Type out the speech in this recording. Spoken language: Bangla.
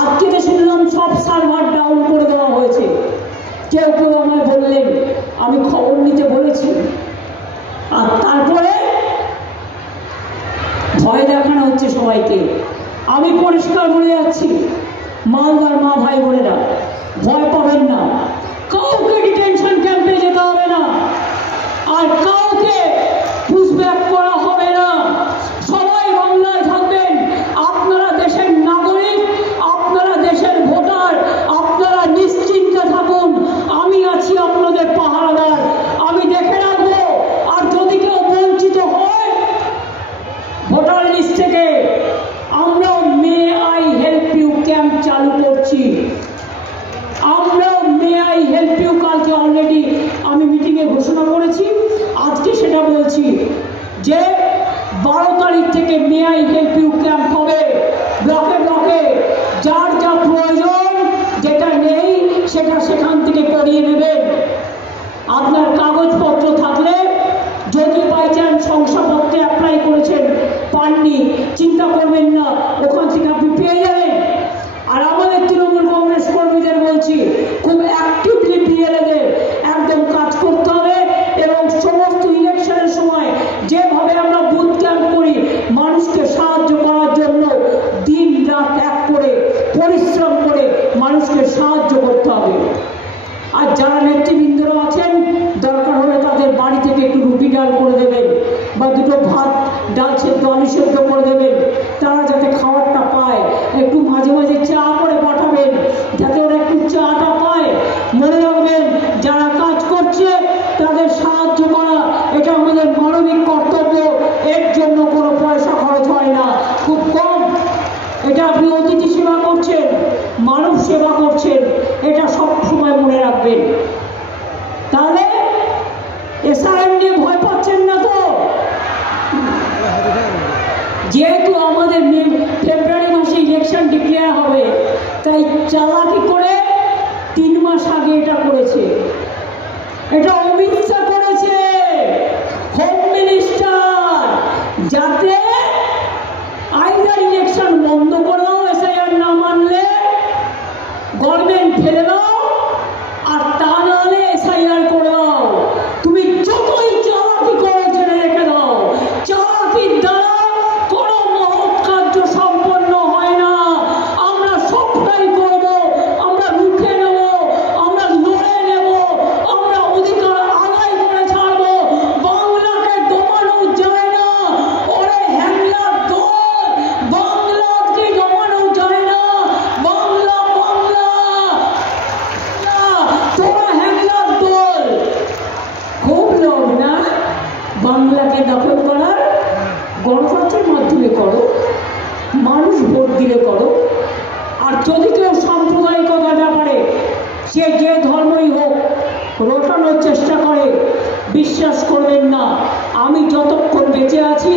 আজকে তো শুনলাম সব সার্ভার ডাউন করে দেওয়া হয়েছে। কেউ কেউ আমায় বললেন, আমি খবর নিতে বলেছি, আর তারপরে ভয় দেখানো হচ্ছে সবাইকে। আমি পরিষ্কার বলে যাচ্ছি, মালদার মা ভাই বোনেরা, ভয় পাবেন না, কাউকে ডিটেনশন ক্যাম্পে যেতে হবে না, আর কাউকে পুশব্যাক করা হবে না। সবাই বাংলায় থাকবেন। আপনারা দেশের নাগরিক, আপনারা দেশের ভোটার, আপনারা নিশ্চিন্তে থাকুন। আমি আছি আপনাদের পাহারাদার, আমি দেখে রাখবো। আর যদি কেউ বঞ্চিত হয় ভোটার লিস্ট থেকে, আমরা may I help you camp চালু করছি। আমরা মে আই হেল্প ইউ কালকে অলরেডি আমি মিটিংয়ে ঘোষণা করেছি, আজকে সেটা বলছি যে 12 তারিখ থেকে may I help you camp হবে। ব্লকে ব্লকে যার যা প্রয়োজন, যেটা নেই সেটা সেখান থেকে করিয়ে নেবেন। আপনার কাগজপত্র থাকলে, যদি বাই চান্স শংসাপত্রে অ্যাপ্লাই করেছেন পাননি, চিন্তা করবেন না, ওখান থেকে আপনি পেয়ে যাবেন। আর আমাদের তৃণমূল কংগ্রেস কর্মীদের বলছি, খুব অ্যাক্টিভলি বিএলএদের একদম কাজ করতে হবে, এবং সমস্ত ইলেকশনের সময় যেভাবে আমরা বুথ ক্যাম্প করি, মানুষকে সাহায্য করার জন্য দিন রাত এক করে পরিশ্রম করে মানুষকে সাহায্য করতে হবে। আর যারা নেতৃবৃন্দরা আছেন, দরকার হলে তাদের বাড়ি থেকে একটু রুটি ডাল করে দেবেন, বা দুটো ভাত ডাল সেদ্ধ আলু সেদ্ধ করে দেবেন, তারা যাতে খাবারটা পায়। একটু মাঝে মাঝে চা করে পাঠাবেন, যাতে ওরা একটু চাটা পায়। মনে রাখবেন, যারা কাজ করছে তাদের সাহায্য করা, এটা আমাদের মানবিক কর্তব্য। এর জন্য কোনো পয়সা খরচ হয় না, খুব কম। এটা আপনি অতিথি সেবা করছেন, মানব সেবা করছেন, এটা সব সময় মনে রাখবেন। তাহলে এসআইএম নিয়ে ভয় পাচ্ছেন না তো? যেহেতু আমাদের ফেব্রুয়ারি মাসে ইলেকশন ডিক্লেয়ার হবে, তাই চালাকি করে 3 মাস আগে এটা করেছে। এটা অমিত শাহ করেছে, হোম মিনিস্টার, যাতে আইদার ইলেকশন বন্ধ করে দাও, এসআইআর না মানলে গভর্নমেন্ট ফেলে দাও, আর তা নাহলে এসআইআর করে দাও। তুমি যতই চালাকি করে জেনে রেখে দাও, চালাকির দ্বারা কোনো মহৎ কার্য সম্পন্ন হয় না। আমরা সবটাই করব, আমরা রুখে নেব, আমরা লড়ে নেব, আমরা অধিকার আদায় করে ছাড়বো। বাংলাকে দমানো যায় না, ওরে হ্যাংলার দল, বাংলাকে দমানো যায় না। বাংলা বাংলা তোরা হ্যাংলার দল, খুব লোভ না বাংলাকে দখল করার। গণতন্ত্রের মাধ্যমে করো, মানুষ ভোট দিলে করো। আর যদি কেউ সাম্প্রদায়িকতা ব্যাপারে, সে যে ধর্মই হোক, রটানোর চেষ্টা করে, বিশ্বাস করবেন না, আমি যতক্ষণ বেঁচে আছি